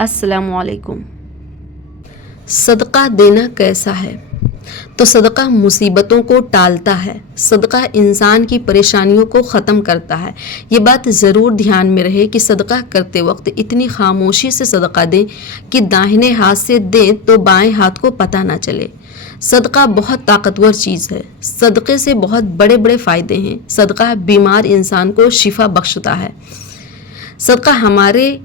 السلام علیکم۔ صدقہ دینا کیسا ہے؟ تو صدقہ مصیبتوں کو ٹالتا ہے، صدقہ انسان کی پریشانیوں کو ختم کرتا ہے۔ یہ بات ضرور دھیان میں رہے کہ صدقہ کرتے وقت اتنی خاموشی سے صدقہ دیں کہ داہنے ہاتھ سے دیں تو بائیں ہاتھ کو پتہ نہ چلے۔ صدقہ بہت طاقتور چیز ہے، صدقے سے بہت بڑے بڑے فائدے ہیں۔ صدقہ بیمار انسان کو شفا بخشتا ہے، صدقہ ہمارے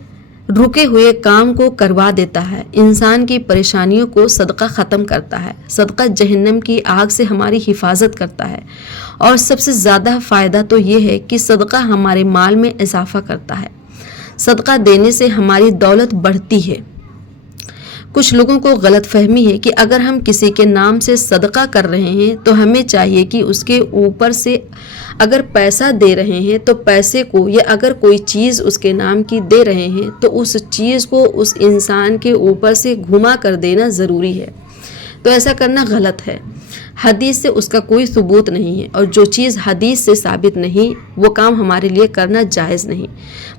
رکے ہوئے کام کو کروا دیتا ہے، انسان کی پریشانیوں کو صدقہ ختم کرتا ہے، صدقہ جہنم کی آگ سے ہماری حفاظت کرتا ہے، اور سب سے زیادہ فائدہ تو یہ ہے کہ صدقہ ہمارے مال میں اضافہ کرتا ہے۔ صدقہ دینے سے ہماری دولت بڑھتی ہے۔ کچھ لوگوں کو غلط فہمی ہے کہ اگر ہم کسی کے نام سے صدقہ کر رہے ہیں تو ہمیں چاہیے کہ اس کے اوپر سے اگر پیسہ دے رہے ہیں تو پیسے کو، یا اگر کوئی چیز اس کے نام کی دے رہے ہیں تو اس چیز کو اس انسان کے اوپر سے گھما کر دینا ضروری ہے۔ تو ایسا کرنا غلط ہے، حدیث سے اس کا کوئی ثبوت نہیں ہے، اور جو چیز حدیث سے ثابت نہیں وہ کام ہمارے لیے کرنا جائز نہیں۔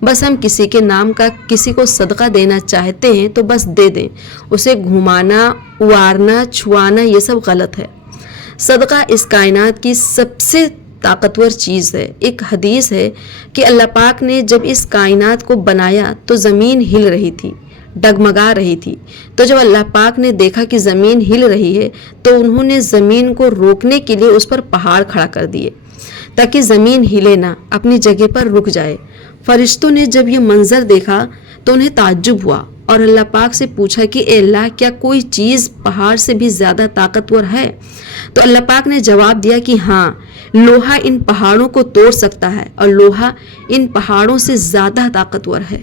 بس ہم کسی کے نام کا کسی کو صدقہ دینا چاہتے ہیں تو بس دے دیں، اسے گھمانا، وارنا، چھوانا یہ سب غلط ہے۔ صدقہ اس کائنات کی سب سے طاقتور چیز ہے۔ ایک حدیث ہے کہ اللہ پاک نے جب اس کائنات کو بنایا تو زمین ہل رہی تھی، ڈگمگا رہی تھی، تو جب اللہ پاک نے دیکھا کہ زمین ہل رہی ہے تو انہوں نے زمین کو روکنے کے لیے اس پر پہاڑ کھڑا کر دیے تاکہ زمین ہلے نہ، اپنی جگہ پر رک جائے۔ فرشتوں نے جب یہ منظر دیکھا تو انہیں تعجب ہوا اور اللہ پاک سے پوچھا کہ اے اللہ، کیا کوئی چیز پہاڑ سے بھی زیادہ طاقتور ہے؟ تو اللہ پاک نے جواب دیا کہ ہاں، لوہا ان پہاڑوں کو توڑ سکتا ہے، اور لوہا ان پہاڑوں سے زیادہ طاقتور ہے۔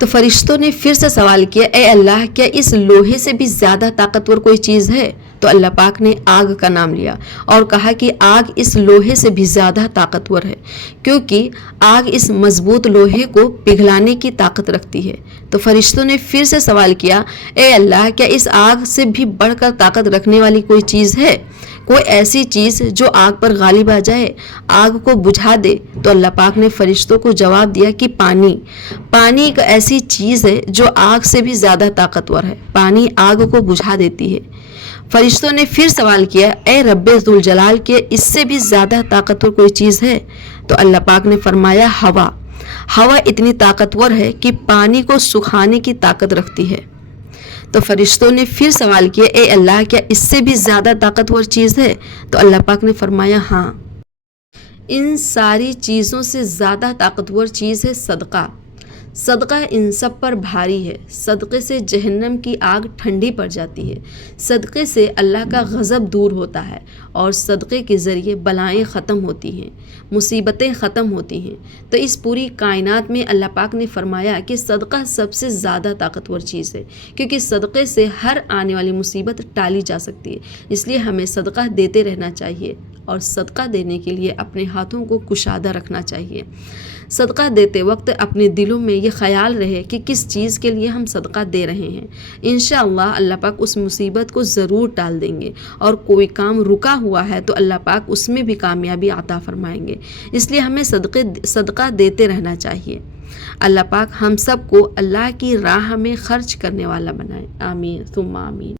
تو فرشتوں نے پھر سے سوال کیا، اے اللہ، کیا اس لوہے سے بھی زیادہ طاقتور کوئی چیز ہے؟ تو اللہ پاک نے آگ کا نام لیا اور کہا کہ آگ اس لوہے سے بھی زیادہ طاقتور ہے، کیونکہ آگ اس مضبوط لوہے کو پگھلانے کی طاقت رکھتی ہے۔ تو فرشتوں نے پھر سے سوال کیا، اے اللہ، کیا اس آگ سے بھی بڑھ کر طاقت رکھنے والی کوئی چیز ہے؟ کوئی ایسی چیز جو آگ پر غالب آ جائے، آگ کو بجھا دے؟ تو اللہ پاک نے فرشتوں کو جواب دیا کہ پانی ایک ایسی چیز ہے جو آگ سے بھی زیادہ طاقتور ہے، پانی آگ کو بجھا دیتی ہے۔ فرشتوں نے پھر سوال کیا، اے رب ذوالجلال، کے اس سے بھی زیادہ طاقتور کوئی چیز ہے؟ تو اللہ پاک نے فرمایا ہوا اتنی طاقتور ہے کہ پانی کو سکھانے کی طاقت رکھتی ہے۔ تو فرشتوں نے پھر سوال کیا، اے اللہ، کیا اس سے بھی زیادہ طاقتور چیز ہے؟ تو اللہ پاک نے فرمایا ہاں، ان ساری چیزوں سے زیادہ طاقتور چیز ہے صدقہ۔ صدقہ ان سب پر بھاری ہے، صدقے سے جہنم کی آگ ٹھنڈی پڑ جاتی ہے، صدقے سے اللہ کا غضب دور ہوتا ہے، اور صدقے کے ذریعے بلائیں ختم ہوتی ہیں، مصیبتیں ختم ہوتی ہیں۔ تو اس پوری کائنات میں اللہ پاک نے فرمایا کہ صدقہ سب سے زیادہ طاقتور چیز ہے، کیونکہ صدقے سے ہر آنے والی مصیبت ٹالی جا سکتی ہے۔ اس لیے ہمیں صدقہ دیتے رہنا چاہیے، اور صدقہ دینے کے لیے اپنے ہاتھوں کو کشادہ رکھنا چاہیے۔ صدقہ دیتے وقت اپنے دلوں میں یہ خیال رہے کہ کس چیز کے لیے ہم صدقہ دے رہے ہیں۔ انشاءاللہ اللہ پاک اس مصیبت کو ضرور ٹال دیں گے، اور کوئی کام رکا ہوا ہے تو اللہ پاک اس میں بھی کامیابی عطا فرمائیں گے۔ اس لیے ہمیں صدقہ دیتے رہنا چاہیے۔ اللہ پاک ہم سب کو اللہ کی راہ میں خرچ کرنے والا بنائے، آمین ثم آمین۔